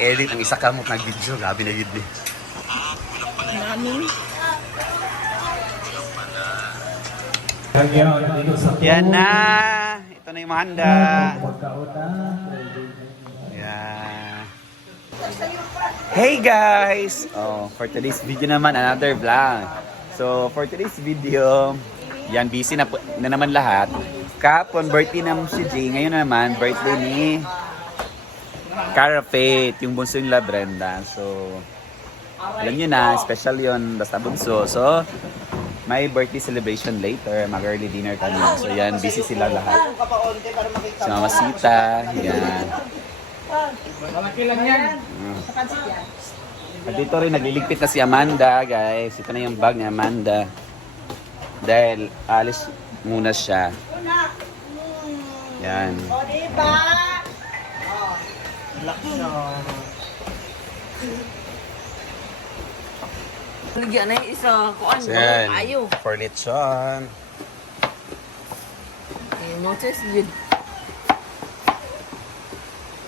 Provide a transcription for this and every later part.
edit ang isa ka mo nag video grabe na yun eh. Namin. Yan na. Ito na yung handa. Yan. Hey guys! Oh, for today's video naman, another vlog. So, for today's video, yan, busy na, na naman lahat. Kapon, birthday na si Jay. Ngayon naman, birthday ni Cara Faith, yung bunso nila Brenda. So, alam nyo na, special yon basta bunso. So, may birthday celebration later, mag-early dinner kami. So, yan, busy sila lahat. Si Mama Sita, yan. Malaki lang yan. At dito rin, nagliligpit na si Amanda, guys. Ito na yung bag ni Amanda. Dahil alis muna siya. Yan. O, diba? Lagyan na yung isa. Kuan, So, bawal yan. kayo. For lechon. Eh, no choice yun.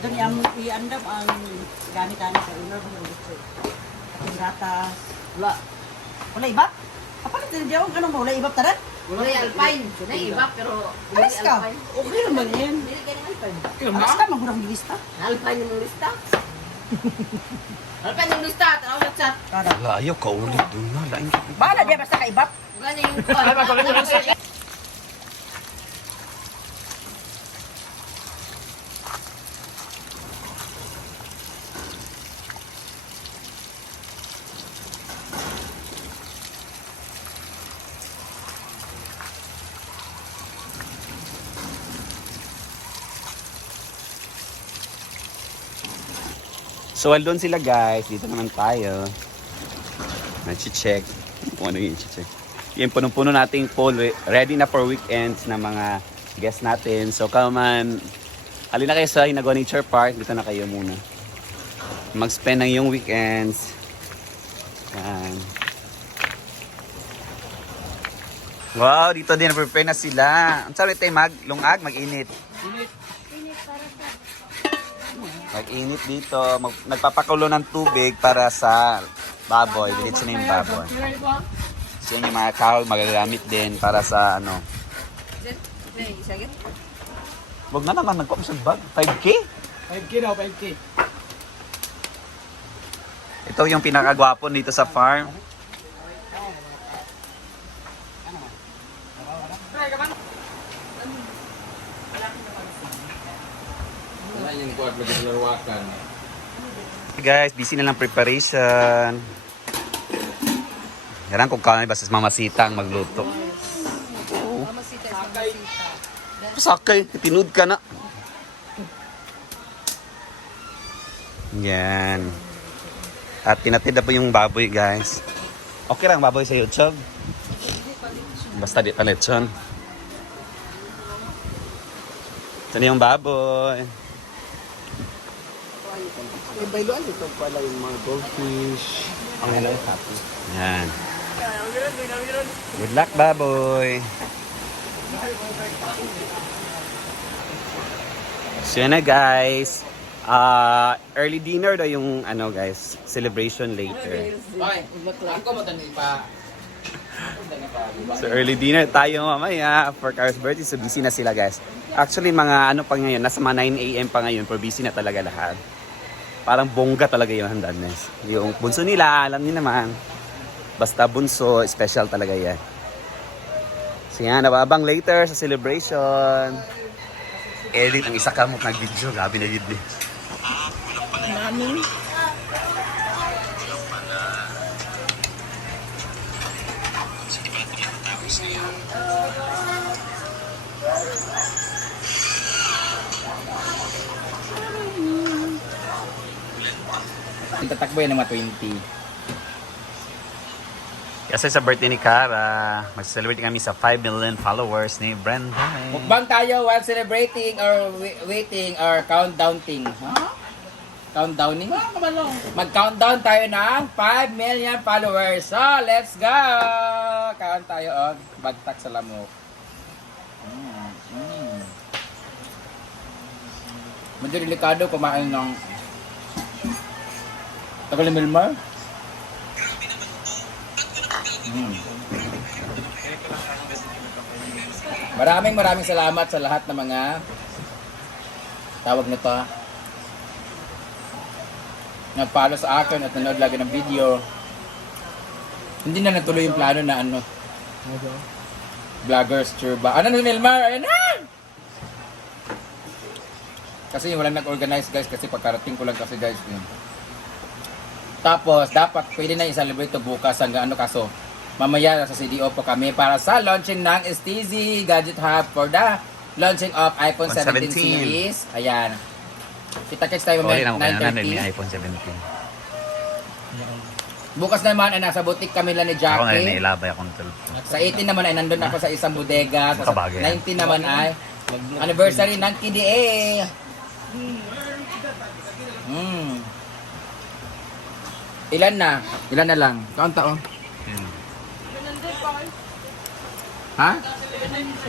Doon yung i-andam ang gamit-gamit sa ulo. Ang gatas. Wala. Wala iba? Kapalit din dyan. Anong wala iba taran? Wala yung alpine. Na iba, pero yung ka. alpine. Okay naman yan. Hindi ka ng alpine. Alis ka, magurang lista. Alpine yung lista. alpine yung lista. Tanaw sa chat. Ayaw ka ulit dun na. Bala diya basta kaibap. Wala niya yung So, doon sila guys. Dito naman tayo. Nachi-check. Kung ano yung check Yan, punong-puno nating poll. re- Ready na for weekends na mga guests natin. So, come on. Halina kayo sa Inagua Nature Park. Dito na kayo muna. Mag-spend ng yung weekends. Yan. Wow, dito din prepare na sila. Ang sabi tayo mag lungag, mag-init. Mag-init dito. Mag, nagpapakulo ng tubig para sa baboy. Diretso na yung baboy. So yun yung mga kahoy magagamit din para sa ano. Huwag na naman, nagpa sa bag. 5K? 5K daw, 5K. Ito yung pinakagwapo dito sa farm. Wala yung kuwag na ginarwakan. Guys, busy na lang preparation. Yan kung kami basta sa mamasita ang magluto. Sakay, tinud ka na. Yan. At tinatid na po yung baboy, guys. Okay lang baboy sa YouTube. Basta di pa lechon. Ito na yung baboy. May bailuan dito pala yung mga goldfish. Ang ilang happy. Yan. Good luck, baboy. So yan na guys. Ah, early dinner daw yung ano guys, celebration later. Ay, ako mo tanong pa. So early dinner tayo mamaya for Car's birthday. So busy na sila guys. Actually mga ano pa ngayon, nasa mga 9 a.m. pa ngayon pero busy na talaga lahat. Parang bongga talaga yung handanes. Yung bunso nila, alam niyo naman. Basta bunso, special talaga yan. So yan, nababang later sa celebration. Edit ang isa ka mo nag-video, grabe na yun eh. Tatakbo yan ng mga 20. Kasi sa birthday ni Cara, mag-celebrate kami sa 5 million followers ni Brenda. Mukbang tayo while celebrating or waiting or countdowning. Huh? Countdowning? Mag-countdown tayo ng 5 million followers. So, let's go! Count tayo on bagtak sa lamok. Mm, mm. Medyo delikado kumain ng Tagal ni Milmar? Mm. Maraming maraming salamat sa lahat ng mga tawag nito ah. Nag-follow sa akin at nanood lagi ng video. Hindi na natuloy yung plano na ano. Vloggers tour ba? Ano ni Milmar? Ayan na! Kasi walang nag-organize guys kasi pagkarating ko lang kasi guys yun. Tapos dapat pwede na i-celebrate to bukas hanggang ano kaso mamaya sa CDO po kami para sa launching ng STZ Gadget Hub for the launching of iPhone 17, 17. series. Ayan. Kita-kits tayo mamaya na ako kaya may 9.30. iPhone 17. Bukas naman ay nasa butik kami lang ni Ako ngayon Jackie. nailabay akong tulog. Sa 18 naman ay nandun ako sa isang bodega. Sa Makabagay. 19 naman ay anniversary ng KDA. Ilan na? Ilan na lang? Kaunta oh. Hmm. Ha?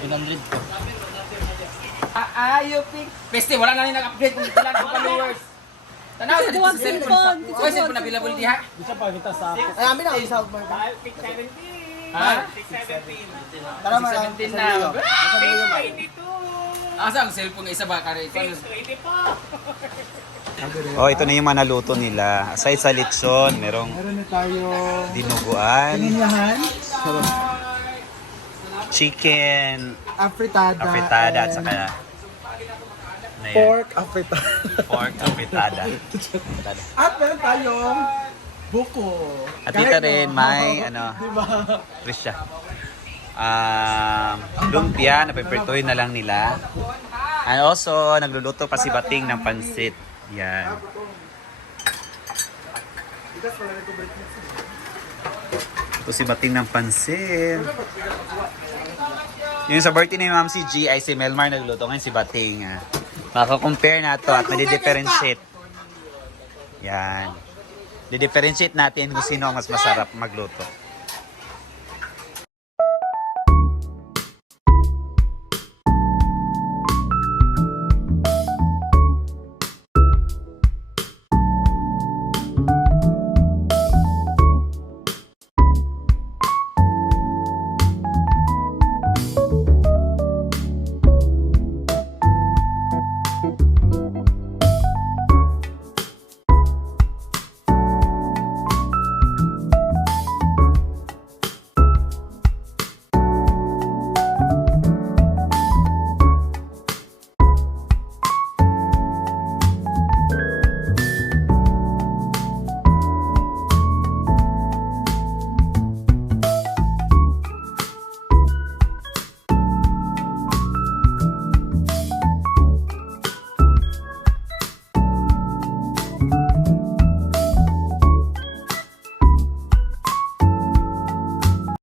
700 po. Ah, ayo pick. Peste, wala na rin nag-update kung ilan ang followers. Tanaw sa dito sa cellphone. Oy, cellphone available di ha? Ay, amin na, isa mo. Ha? Tara, ma. 17 na. Asa ang cellphone ng isa ba kare? Oh, ito na yung mga naluto nila. Aside sa litson, merong Meron na tayo dinuguan, ninyahan, chicken, afritada, afritada, at and saka na yan, pork afritada. pork afritada. At meron tayong buko. At dito Kahit, rin no, may ano, Diba? Trisha. Um, lumpia, napiprituin na lang nila. And also, nagluluto pa si Bating ng pansit. Yan. Ito si Bating ng pansit. Yung sa birthday ni Ma'am si G ay si Melmar nagluto. Ngayon si Bating. Ah. Makakompare na to at nadi-differentiate. Yan. Di-differentiate natin kung sino ang mas masarap magluto.